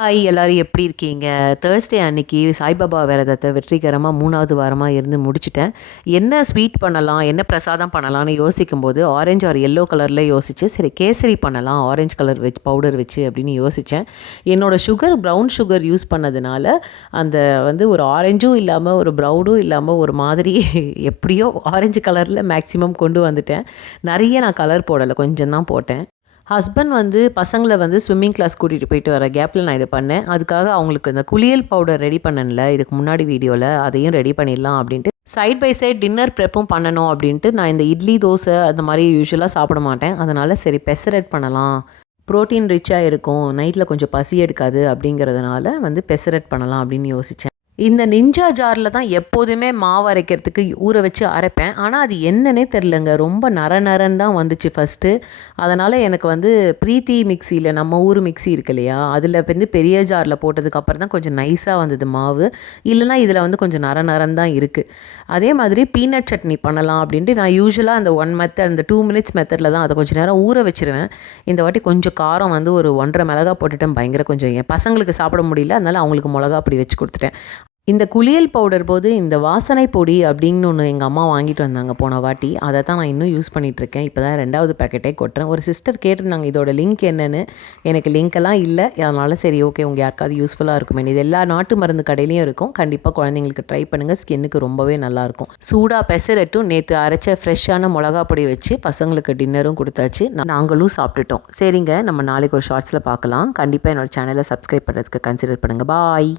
Hi எல்லாரும் எப்படி இருக்கீங்க? தேர்ஸ்டே அன்னைக்கு சாய்பாபா விரதத்தை வெற்றிகரமாக 3வது வாரமாக இருந்து முடிச்சிட்டேன். என்ன ஸ்வீட் பண்ணலாம், என்ன பிரசாதம் பண்ணலான்னு யோசிக்கும்போது ஆரஞ்சு ஆர் எல்லோ கலரில் யோசிச்சு, சரி கேசரி பண்ணலாம் ஆரஞ்சு கலர் வச்சு பவுடர் வச்சு அப்படின்னு யோசித்தேன். என்னோடய சுகர் ப்ரௌன் சுகர் யூஸ் பண்ணதுனால அந்த ஒரு ஆரஞ்சும் இல்லாமல் ஒரு ப்ரௌனும் இல்லாமல் ஒரு மாதிரி எப்படியோ ஆரஞ்சு கலரில் மேக்ஸிமம் கொண்டு வந்துட்டேன். நிறைய நான் கலர் போடலை, கொஞ்சம் தான் போட்டேன். ஹஸ்பண்ட் பசங்களை ஸ்விம்மிங் கிளாஸ் கூட்டிகிட்டு போயிட்டு வர கேப்பில் நான் இதை பண்ணேன். அதுக்காக அவங்களுக்கு இந்த குளியல் பவுடர் ரெடி பண்ணல இதுக்கு முன்னாடி வீடியோவில், அதையும் ரெடி பண்ணிடலாம் அப்படின்ட்டு சைட் பை சைட் டின்னர் ப்ரெப்பும் பண்ணணும் அப்படின்ட்டு நான் இந்த இட்லி தோசை அந்த மாதிரி யூஸ்வலாக சாப்பிட மாட்டேன். அதனால் சரி பெசரட் பண்ணலாம், ப்ரோட்டீன் ரிச்சாக இருக்கும், நைட்டில் கொஞ்சம் பசி எடுக்காது அப்படிங்கிறதுனால பெசரட் பண்ணலாம் அப்படின்னு யோசித்தேன். இந்த நிஞ்சா ஜாரில் தான் எப்போதுமே மாவு அரைக்கிறதுக்கு ஊற வச்சு அரைப்பேன். ஆனால் அது என்னன்னே தெரிலங்க, ரொம்ப நரன்னு தான் வந்துச்சு ஃபஸ்ட்டு. அதனால் எனக்கு ப்ரீத்தி மிக்சியில், நம்ம ஊர் மிக்சி இருக்கு இல்லையா, அதில் பெரிய ஜாரில் போட்டதுக்கப்புறம் தான் கொஞ்சம் நைஸாக வந்தது மாவு. இல்லைனா இதில் கொஞ்சம் நரன்னு தான் இருக்குது. அதே மாதிரி பீனட் சட்னி பண்ணலாம் அப்படின்ட்டு நான் யூஸ்வலாக அந்த 1 மெத்தட், அந்த 2 மினிட்ஸ் மெத்தடில் தான் அதை கொஞ்சம் நேரம் ஊற வச்சுருவேன். இந்த வாட்டி கொஞ்சம் காரம் ஒரு 1.5 மிளகா போட்டுட்டேன். பயங்கர கொஞ்சம் என் பசங்களுக்கு சாப்பிட முடியல, அதனால் அவங்களுக்கு மிளகா அப்படி வச்சு கொடுத்துட்டேன். இந்த குளியல் பவுடர் போது இந்த வாசனை பொடி அப்படின்னு ஒன்று எங்கள் அம்மா வாங்கிட்டு வந்தாங்க போன வாட்டி. அதை தான் நான் இன்னும் யூஸ் பண்ணிகிட்ருக்கேன். இப்போ தான் 2வது பேக்கெட்டே கொட்டுறேன். ஒரு சிஸ்டர் கேட்டிருந்தாங்க இதோட லிங்க் என்னென்னு. எனக்கு லிங்க்கெல்லாம் இல்லை, அதனால் சரி ஓகே உங்கள் யாருக்காவது யூஸ்ஃபுல்லாக இருக்குமே. இது எல்லா நாட்டு மருந்து கடையிலையும் இருக்கும். கண்டிப்பாக குழந்தைங்களுக்கு ட்ரை பண்ணுங்கள், ஸ்கின்னுக்கு ரொம்பவே நல்லாயிருக்கும். சூடாக பெசரட்டும் நேற்று அரைச்ச ஃப்ரெஷ்ஷான மிளகா பொடி வச்சு பசங்களுக்கு டின்னரும் கொடுத்தாச்சு, நாங்களும் சாப்பிட்டுட்டோம். சரிங்க, நம்ம நாளைக்கு ஒரு ஷார்ட்ஸில் பார்க்கலாம். கண்டிப்பாக என்னோடய சேனலை சப்ஸ்கிரைப் பண்ணுறதுக்கு கன்சிடர் பண்ணுங்கள். பாய்.